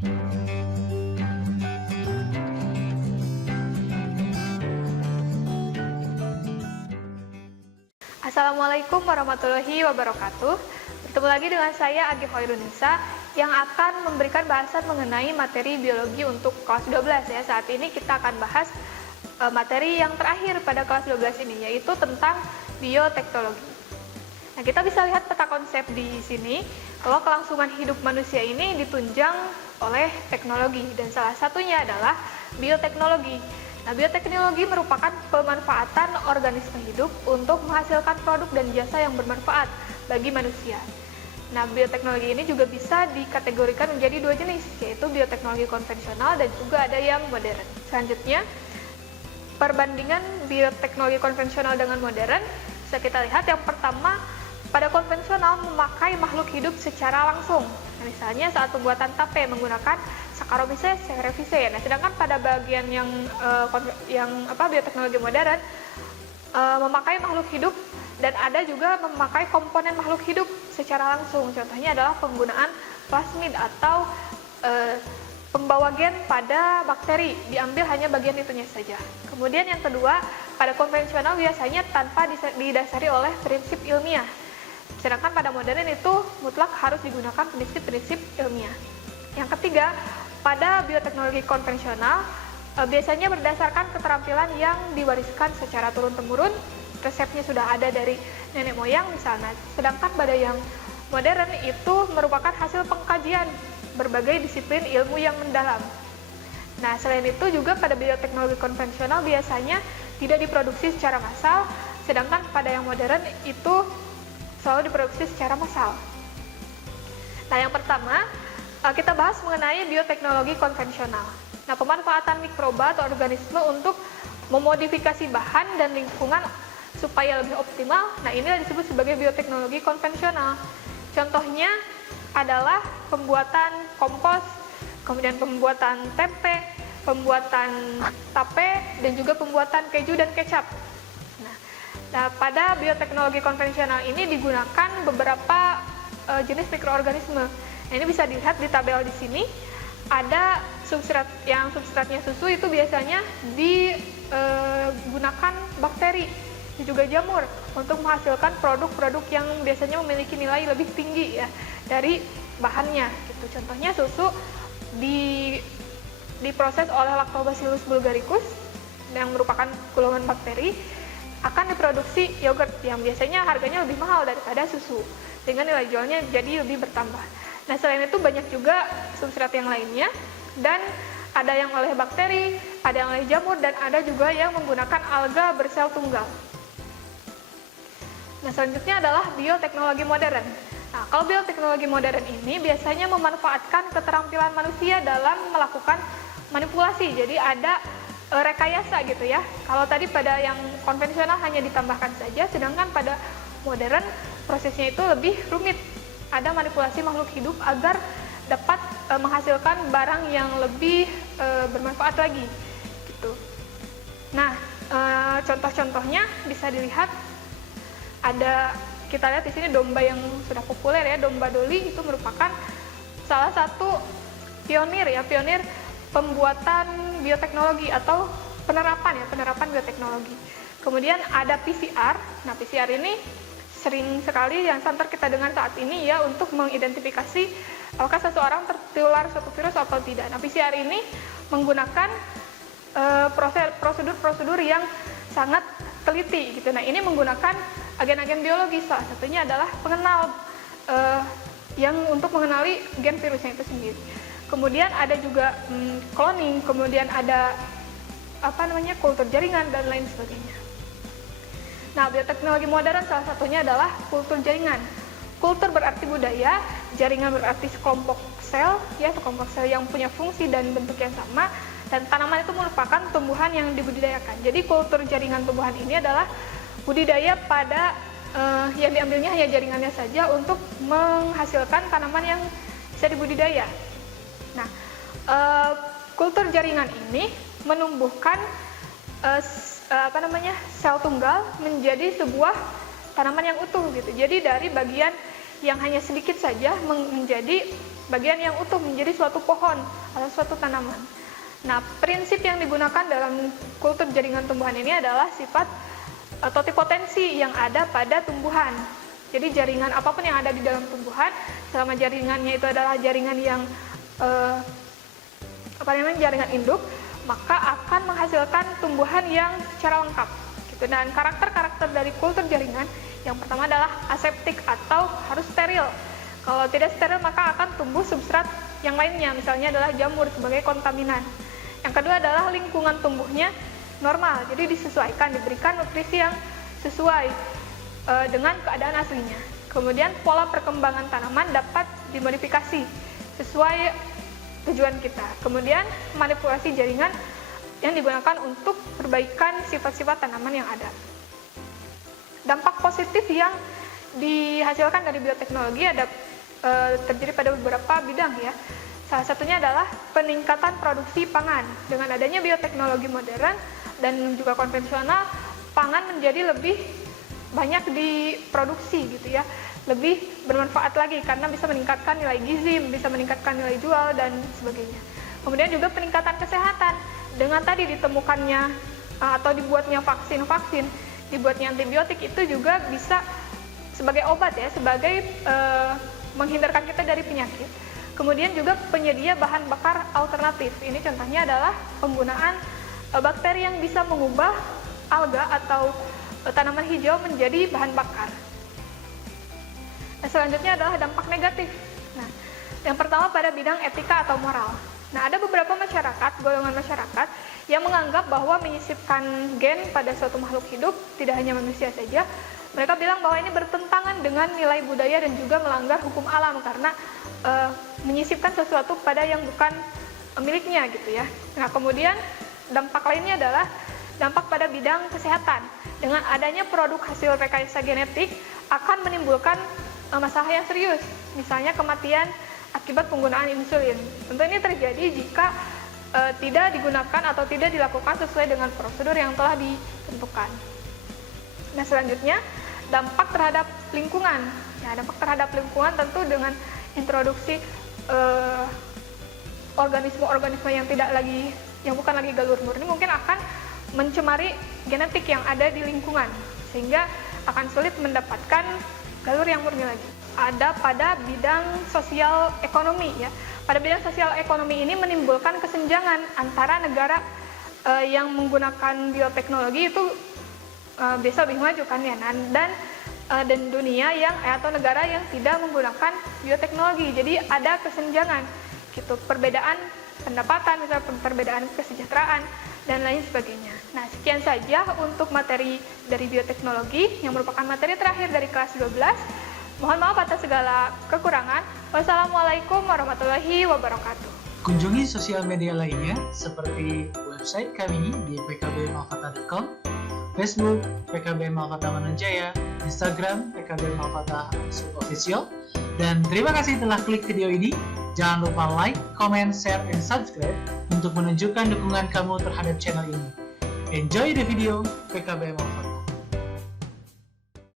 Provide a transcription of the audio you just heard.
Assalamualaikum warahmatullahi wabarakatuh. Bertemu lagi dengan saya Agi Hoirunisa yang akan memberikan bahasan mengenai materi biologi untuk kelas 12 ya. Saat ini kita akan bahas materi yang terakhir pada kelas 12 ini, yaitu tentang bioteknologi. Nah, kita bisa lihat peta konsep di sini bahwa kelangsungan hidup manusia ini ditunjang oleh teknologi dan salah satunya adalah bioteknologi. Nah, bioteknologi merupakan pemanfaatan organisme hidup untuk menghasilkan produk dan jasa yang bermanfaat bagi manusia. Nah, bioteknologi ini juga bisa dikategorikan menjadi dua jenis, yaitu bioteknologi konvensional dan juga ada yang modern. Selanjutnya, perbandingan bioteknologi konvensional dengan modern, bisa kita lihat yang pertama, pada konvensional memakai makhluk hidup secara langsung. Nah, misalnya saat pembuatan tape menggunakan Saccharomyces cerevisiae. Nah, sedangkan pada bagian yang bioteknologi modern memakai makhluk hidup dan ada juga memakai komponen makhluk hidup secara langsung. Contohnya adalah penggunaan plasmid atau pembawa gen pada bakteri, diambil hanya bagian itunya saja. Kemudian yang kedua, pada konvensional biasanya tanpa didasari oleh prinsip ilmiah. Sedangkan pada modern itu mutlak harus digunakan prinsip-prinsip ilmiah. Yang ketiga, pada bioteknologi konvensional biasanya berdasarkan keterampilan yang diwariskan secara turun-temurun, resepnya sudah ada dari nenek moyang misalnya. Sedangkan pada yang modern itu merupakan hasil pengkajian berbagai disiplin ilmu yang mendalam. Nah, selain itu juga pada bioteknologi konvensional biasanya tidak diproduksi secara massal, sedangkan pada yang modern itu selalu diproduksi secara massal. Nah, yang pertama, kita bahas mengenai bioteknologi konvensional. Nah, pemanfaatan mikroba atau organisme untuk memodifikasi bahan dan lingkungan supaya lebih optimal, nah inilah disebut sebagai bioteknologi konvensional. Contohnya adalah pembuatan kompos, kemudian pembuatan tempe, pembuatan tape, dan juga pembuatan keju dan kecap. Nah, pada bioteknologi konvensional ini digunakan beberapa jenis mikroorganisme. Nah, ini bisa dilihat di tabel di sini. Ada substrat, yang substratnya susu itu biasanya digunakan bakteri dan juga jamur untuk menghasilkan produk-produk yang biasanya memiliki nilai lebih tinggi ya dari bahannya. Gitu. Contohnya susu diproses oleh Lactobacillus bulgaricus yang merupakan golongan bakteri, akan diproduksi yogurt yang biasanya harganya lebih mahal daripada susu, dengan nilai jualnya jadi lebih bertambah. Nah, selain itu banyak juga substrat yang lainnya, dan ada yang oleh bakteri, ada yang oleh jamur, dan ada juga yang menggunakan alga bersel tunggal. Nah, selanjutnya adalah bioteknologi modern. Nah, kalau bioteknologi modern ini biasanya memanfaatkan keterampilan manusia dalam melakukan manipulasi, jadi ada rekayasa gitu ya. Kalau tadi pada yang konvensional hanya ditambahkan saja, sedangkan pada modern prosesnya itu lebih rumit. Ada manipulasi makhluk hidup agar dapat menghasilkan barang yang lebih bermanfaat lagi gitu. Nah, contoh-contohnya bisa dilihat, ada, kita lihat di sini domba yang sudah populer ya, domba Dolly itu merupakan salah satu pionir pembuatan bioteknologi atau penerapan bioteknologi. Kemudian ada PCR. Nah, PCR ini sering sekali yang santer kita dengar saat ini ya, untuk mengidentifikasi apakah seseorang tertular suatu virus atau tidak. Nah, PCR ini menggunakan prosedur-prosedur yang sangat teliti gitu. Nah, ini menggunakan agen-agen biologis, salah satunya adalah pengenal yang untuk mengenali gen virusnya itu sendiri. Kemudian ada juga cloning, kemudian ada kultur jaringan dan lain sebagainya. Nah, bioteknologi modern salah satunya adalah kultur jaringan. Kultur berarti budaya, jaringan berarti sekelompok sel, ya, sekelompok sel yang punya fungsi dan bentuk yang sama, dan tanaman itu merupakan tumbuhan yang dibudidayakan. Jadi kultur jaringan tumbuhan ini adalah budidaya pada yang diambilnya hanya jaringannya saja untuk menghasilkan tanaman yang bisa dibudidaya. Nah, kultur jaringan ini menumbuhkan sel tunggal menjadi sebuah tanaman yang utuh gitu. Jadi dari bagian yang hanya sedikit saja menjadi bagian yang utuh, menjadi suatu pohon atau suatu tanaman. Nah, prinsip yang digunakan dalam kultur jaringan tumbuhan ini adalah sifat totipotensi yang ada pada tumbuhan. Jadi jaringan apapun yang ada di dalam tumbuhan, selama jaringannya itu adalah jaringan yang jaringan induk, maka akan menghasilkan tumbuhan yang secara lengkap. Gitu. Dan karakter-karakter dari kultur jaringan, yang pertama adalah aseptik atau harus steril. Kalau tidak steril maka akan tumbuh substrat yang lainnya, misalnya adalah jamur sebagai kontaminan. Yang kedua adalah lingkungan tumbuhnya normal, jadi disesuaikan, diberikan nutrisi yang sesuai dengan keadaan aslinya. Kemudian pola perkembangan tanaman dapat dimodifikasi sesuai tujuan kita. Kemudian manipulasi jaringan yang digunakan untuk perbaikan sifat-sifat tanaman yang ada. Dampak positif yang dihasilkan dari bioteknologi ada terjadi pada beberapa bidang ya. Salah satunya adalah peningkatan produksi pangan. Dengan adanya bioteknologi modern dan juga konvensional, pangan menjadi lebih banyak diproduksi gitu ya. Lebih bermanfaat lagi karena bisa meningkatkan nilai gizi, bisa meningkatkan nilai jual dan sebagainya. Kemudian juga peningkatan kesehatan. Dengan tadi ditemukannya atau dibuatnya vaksin-vaksin, dibuatnya antibiotik, itu juga bisa sebagai obat ya, sebagai menghindarkan kita dari penyakit. Kemudian juga penyedia bahan bakar alternatif. Ini contohnya adalah penggunaan bakteri yang bisa mengubah alga atau tanaman hijau menjadi bahan bakar. Nah, selanjutnya adalah dampak negatif. Nah, yang pertama pada bidang etika atau moral. Nah, ada beberapa masyarakat, golongan masyarakat yang menganggap bahwa menyisipkan gen pada suatu makhluk hidup, tidak hanya manusia saja, mereka bilang bahwa ini bertentangan dengan nilai budaya dan juga melanggar hukum alam karena menyisipkan sesuatu pada yang bukan miliknya gitu ya. Nah, kemudian dampak lainnya adalah dampak pada bidang kesehatan. Dengan adanya produk hasil rekayasa genetik akan menimbulkan masalah yang serius, misalnya kematian akibat penggunaan insulin. Tentu ini terjadi jika tidak digunakan atau tidak dilakukan sesuai dengan prosedur yang telah ditentukan. Nah, selanjutnya dampak terhadap lingkungan. Ya, dampak terhadap lingkungan tentu dengan introduksi organisme-organisme yang bukan lagi galur murni mungkin akan mencemari genetik yang ada di lingkungan, sehingga akan sulit mendapatkan galur yang murni lagi. Ada pada bidang sosial ekonomi ya. Pada bidang sosial ekonomi ini menimbulkan kesenjangan antara negara yang menggunakan bioteknologi itu biasa lebih maju kan ya, dan dunia atau negara yang tidak menggunakan bioteknologi. Jadi ada kesenjangan gitu, perbedaan pendapatan, misalnya perbedaan kesejahteraan dan lain sebagainya. Nah, sekian saja untuk materi dari bioteknologi yang merupakan materi terakhir dari kelas 12. Mohon maaf atas segala kekurangan. Wassalamualaikum warahmatullahi wabarakatuh. Kunjungi sosial media lainnya seperti website kami di pkbmalfata.com, Facebook PKB Malfata Mananjaya, Instagram PKB Malfata Official. Dan terima kasih telah klik video ini. Jangan lupa like, comment, share, dan subscribe untuk menunjukkan dukungan kamu terhadap channel ini. Enjoy the video PKB Malfata.